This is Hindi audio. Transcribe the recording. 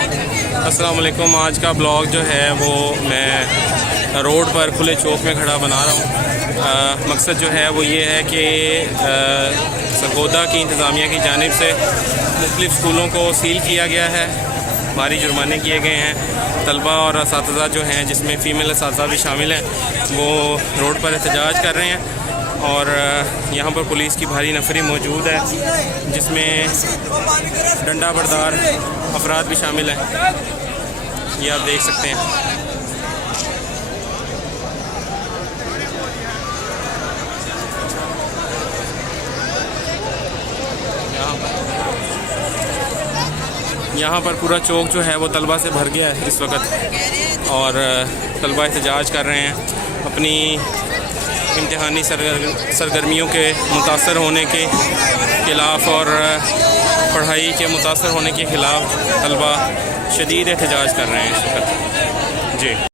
अस्सलाम वालेकुम। आज का ब्लॉग जो है वो मैं रोड पर खुले चौक में खड़ा बना रहा हूँ। मकसद जो है वो ये है कि सरगोदा की इंतज़ामिया की जानिब से मुख्तलिफ़ स्कूलों को सील किया गया है, भारी जुर्माने किए गए हैं। तलबा और असातिज़ा जो हैं, जिसमें फ़ीमेल असातिज़ा भी शामिल हैं, वो रोड पर एहतजाज कर रहे हैं और यहाँ पर पुलिस की भारी नफरी मौजूद है, जिसमें डंडा बरदार अफराद भी शामिल हैं। ये आप देख सकते हैं। यहाँ पर पूरा चौक जो है वो तलबा से भर गया है इस वक्त, और तलबा एहतजाज कर रहे हैं अपनी इम्तिहानी सरगर्मियों के मुतासर होने के ख़िलाफ़ और पढ़ाई के मुतासर होने के ख़िलाफ़ तलबा शदीद एहतजाज कर रहे हैं इस वक्त। जी।